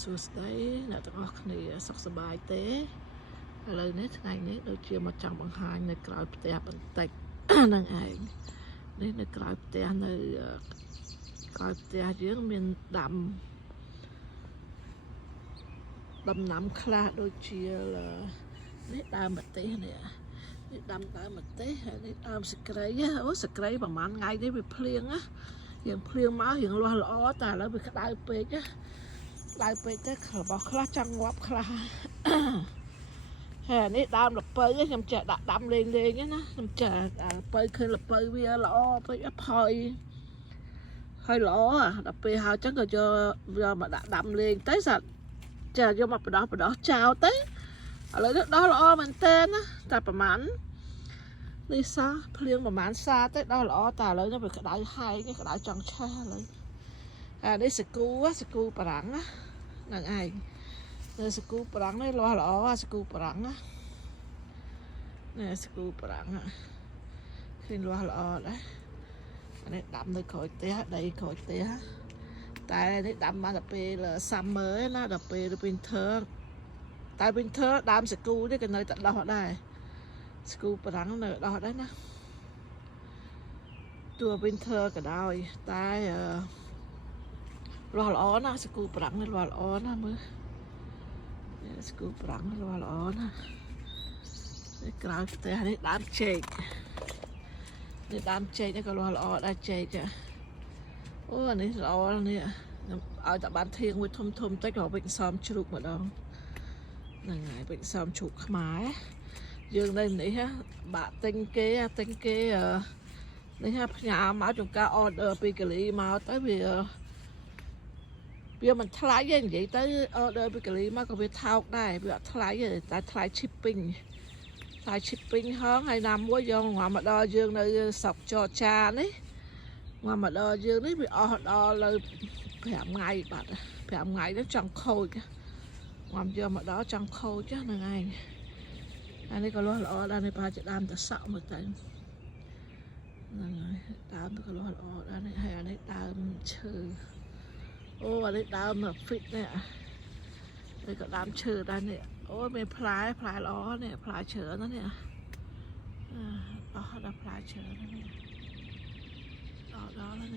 សួស្តីអ្នកទាំងអស់គ្នាសុខសប្បាយទេឥឡូវនេះថ្ងៃនេះដូចជាមកចង់បង្ហាញនៅក្រៅផ្ទះបន្តិចនឹងឯងនេះនៅក្រៅផ្ទះនៅក្រៅផ្ទះយើងមានដំណាំខ្លះដូចជានេះដើមម្ទេសនេះដើមម្ទេសហើយនេះដើមសក្រីអូសក្រីប្រហែលថ្ងៃនេះវាភ្លៀងណាយើងភ្លៀងមករៀងលាស់ល្អតែឥឡូវវាក្តៅពេកណាឡើងពេកទៅរបស់ខ្លះចង់ងាប់ខ្លះហើយនេះដើមលពៅខ្ញុំចេះដាក់ដាំលេងណាខ្ញុំចេះលពៅឃើញលពៅវាល្អពេកផយហើយល្អដល់ពេលហើយចឹងក៏យកមកដាក់ដាំលេងទៅសាច់ចាយកមកបដោះចោលទៅឥឡូវនេះដោះល្អមែនតើណាតែប្រហែលនេះសាភ្លៀងប្រហែលសាទៅដោះល្អតែឥឡូវនេះវាក្តៅហើយក្តៅចង់ឆេះឥឡូវអានេះសគូបារាំងណានឹងឯងនៅសគូបារាំងនេះលាស់ល្អសគូបារាំងណានេះសគូបារាំងឃើញលាស់ល្អដែរអានេះដាំនៅក្រោយផ្ទះដីក្រោយផ្ទះតែនេះដាំមកដល់ពេល summer ណាដល់ពេល winter តែ winter ដើមសគូនេះក៏នៅតែដោះដែរសគូបារាំងនៅដោះដែរណាទោះ winter ក៏ដោយតែលាស់ល្អណាសគូបារាំងនេះលាស់ល្អណាមើលសគូបារាំងលាស់ល្អណានេះក្រៅផ្ទះនេះដើមចេកនេះដើមចេកនេះក៏លាស់ល្អដែរចេកអូអានេះល្អនេះខ្ញុំឲ្យតែបានធៀងមួយធំតិចក៏វិចសំជ្រូកម្ដងហ្នឹងហើយវិចសំជ្រូកខ្មែរយើងនៅនេះបាក់ទិញគេនេះផ្ញើមកចង្ការ order ពីកាលីមកទៅវាមិនថ្លៃទេនិយាយទៅ order ពីកាលីមកក៏វាថោកដែរវាអត់ថ្លៃទេតែថ្លៃ shipping ហងហើយណាមួយយកមកដល់យើងនៅស្រុកចរចានេះមកដល់យើងនេះវាអស់ដល់លើ5ថ្ងៃបាត់5ថ្ងៃទៅចង់ខូចមកយកមកដល់ចង់ខូចហ្នឹងឯងអានេះក៏លាស់ល្អដែរនេះប្រហែលជាដើមតសក់មើលទៅហ្នឹងហើយដើមក៏លាស់ល្អដែរនេះហើយអានេះដើមឈើអូអានេះដើម fit នេះនេះក៏ដើមឈើដែរនេះអូមានផ្លែល្អនេះផ្លែឈើហ្នឹងនេះអស់ដល់ផ្លែឈើហ្នឹងនេះដល់នេះ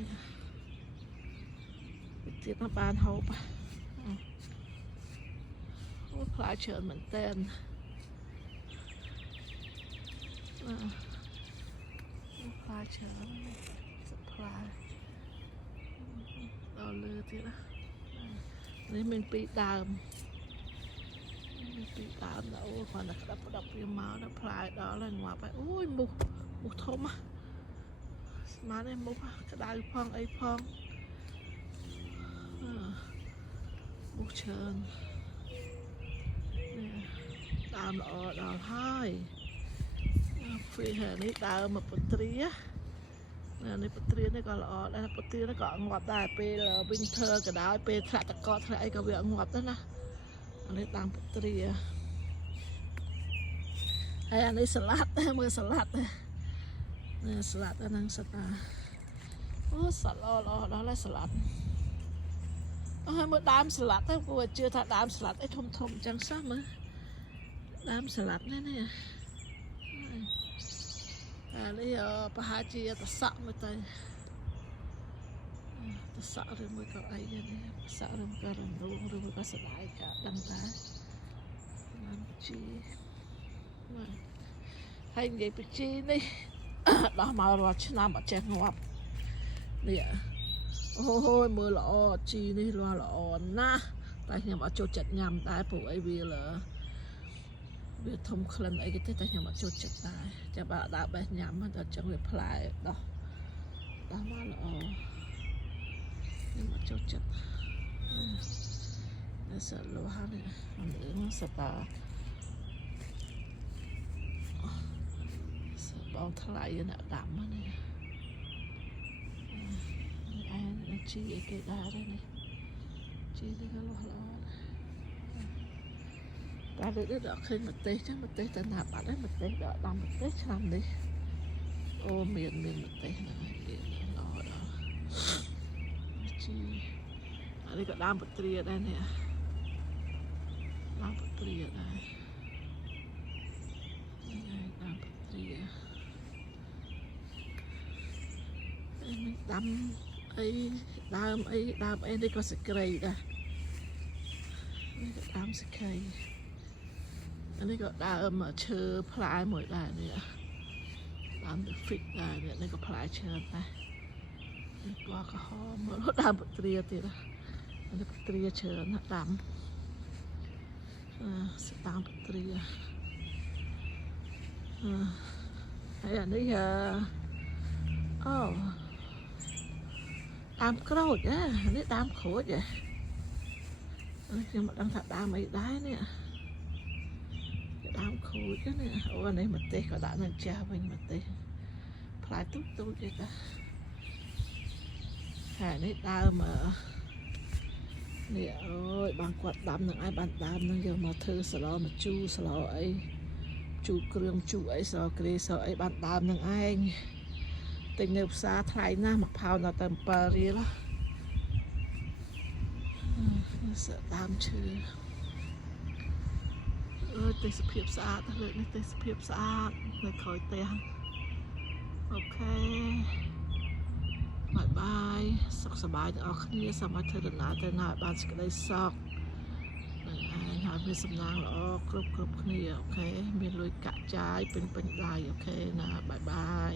ទៀតមកបានហូបអូផ្លែឈើមែនតើផ្លែឈើសផ្លែដល់លើទៀតណានេះមាន2ដើមដល់អូគាត់តែក្តាប់វាមកដល់ផ្លែដល់ហើយងាប់ហើយអូយមូសធំស្មានឯមូសក្តៅផងអីផងមូសច្រើនដើមល្អដល់ហើយពេលនេះដើមមកពត្រានេះពត្រានេះក៏ល្អដែរពត្រានេះក៏ងាប់ដែរពេល winter ក៏ដោយពេលធ្លាក់តកកធ្លាក់អីក៏វាងាប់ដែរណាអានេះដើមពត្រាហើយអានេះសាឡាត់មើលសាឡាត់នេះសាឡាត់ហ្នឹងសិតតាអូសាឡល្អដល់ហើយសាឡាត់អស់មើលដើមសាឡាត់ទៅគួរជឿថាដើមសាឡាត់អីធំអញ្ចឹងសោះមើលដើមសាឡាត់នេះអានេះប្រហែលជាតសក់មើលទៅតសក់ឬមួយក៏អីនេះតសក់ឬក៏រនួងឬមួយក៏ស្ដាយក៏ដឹងដែរបានជីហើយនិយាយពីជីនេះដោះមករាល់ឆ្នាំអត់ចេះងាប់នេះអូយមើលល្អជីនេះរាល់ល្អណាស់តែខ្ញុំអត់ចូលចិត្តញ៉ាំដែរព្រោះអីវាធំក្លិនអីគេទេតែខ្ញុំអត់ចូលចិត្តដែរចាំបើដើរបេះញ៉ាំដល់ចឹងវាផ្លែដោះមកល្អខ្ញុំអត់ចូលចិត្តនេះសលោះនេះមិនសតាបងថ្លៃអ្នកដាំនេះឯងជីអីគេដែរនេះជីនេះក៏ល្អតែដូចដល់ឃើញម្ទេសចឹងម្ទេសទៅណាបាត់ហើយម្ទេសដល់ដាំម្ទេសឆ្នាំនេះអូមានម្ទេសហ្នឹងហើយល្អដល់ជី នេះក៏ដើមពត្រាដែរនេះដើមពត្រាដែរនេះហើយដើមពត្រានេះដាំអីដើមអីនេះក៏សក្រីដែរនេះក៏ដើមសក្រីនេះក៏ដើមឈើផ្លែមួយដែរនេះដើមទៅហ្វិកដែរនេះក៏ផ្លែច្រើនដែរនេះពណ៌ក្រហមមើលដើមពត្រាទៀតនេះពត្រាច្រើនណាស់ដាំដើមពត្រាហើយអានេះអូដើមក្រូចនេះដើមក្រូចខ្ញុំមិនដឹងថាដើមអីដែរនេះដើមក្រូចនេះអូនេះម្ទេសក៏ដាក់នៅចាស់វិញម្ទេសផ្លែទូចទេតាហើយនេះដើមនេះអូយបានគាត់ដាំនឹងឯងបានដើមនឹងយកមកធ្វើស្លមកជូរស្លអីជូរគ្រឿងជូរអីស្លក្រេស្លអីបានដើមនឹងឯងទិញនៅផ្សារថ្លៃណាស់មកផោនដល់តែ7រៀលដើមឈើទេសភាពស្អាតលើកនេះទេសភាពស្អាតនៅក្រោយផ្ទះអូខេបាយសុខសប្បាយទាំងអស់គ្នាសូមឲ្យធ្វើដំណើរទៅណាបានសេចក្តីសុខនឹងឯងហើយមានសំណាងល្អគ្រប់គ្នាអូខេមានលុយកាក់ចាយពេញដៃអូខេណាបាយ